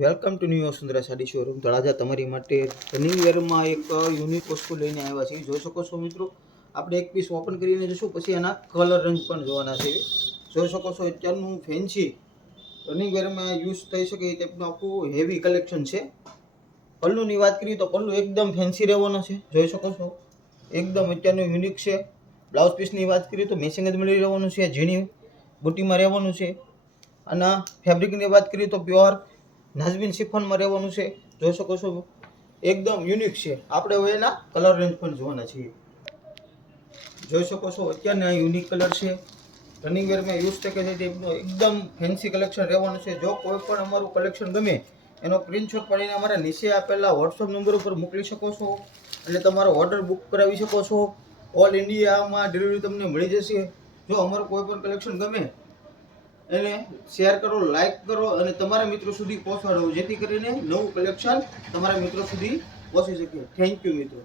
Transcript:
Welcome to new Vasundhara sari showroom Talaja તમારી માટે running વેરમાં એક યુનિક વસ્તુ લઈને આવ્યા છે. જોઈ શકો છો મિત્રો, આપણે એક પીસ ઓપન કરીને જોશું, પછી એના કલર રંગ પણ જોવાના છે. જોઈ શકો છો અત્યારનું ફેન્સી રનિંગ વેરમાં યુઝ થઈ શકે એ ટાઈપનું આખું હેવી કલેક્શન છે. પલ્લુની વાત કરીએ તો પલ્લુ એકદમ ફેન્સી રહેવાનો છે. જોઈ શકો છો એકદમ અત્યારનું યુનિક છે. બ્લાઉઝ પીસની વાત કરીએ તો મેચિંગ જ મળી રહેવાનું છે, ઝીણી બુટીમાં રહેવાનું છે. અને ફેબ્રિકની વાત કરીએ તો પ્યોર નાઝમીન શિફોનમાં રહેવાનું છે. જોઈ શકો છો એકદમ યુનિક છે. આપણે હવે એના કલર રેન્જ પણ જોવાના છીએ. જોઈ શકો છો અત્યારના યુનિક કલર છે. રનિંગ વેરમાં યુઝ થઈ છે ટાઈપનું એકદમ ફેન્સી કલેક્શન રહેવાનું છે. જો કોઈ પણ અમારું કલેક્શન ગમે એનો સ્ક્રીનશોટ પાડીને અમારા નીચે આપેલા વોટ્સઅપ નંબર ઉપર મોકલી શકો છો અને તમારો ઓર્ડર બુક કરાવી શકો છો. ઓલ ઇન્ડિયામાં ડિલિવરી તમને મળી જશે. જો અમારું કોઈ પણ કલેક્શન ગમે એને શેર કરો, લાઈક કરો અને તમારા મિત્રો સુધી પહોંચાડો, જેથી કરીને નવું કલેક્શન તમારા મિત્રો સુધી પહોંચી શકે. થેન્ક યુ મિત્રો.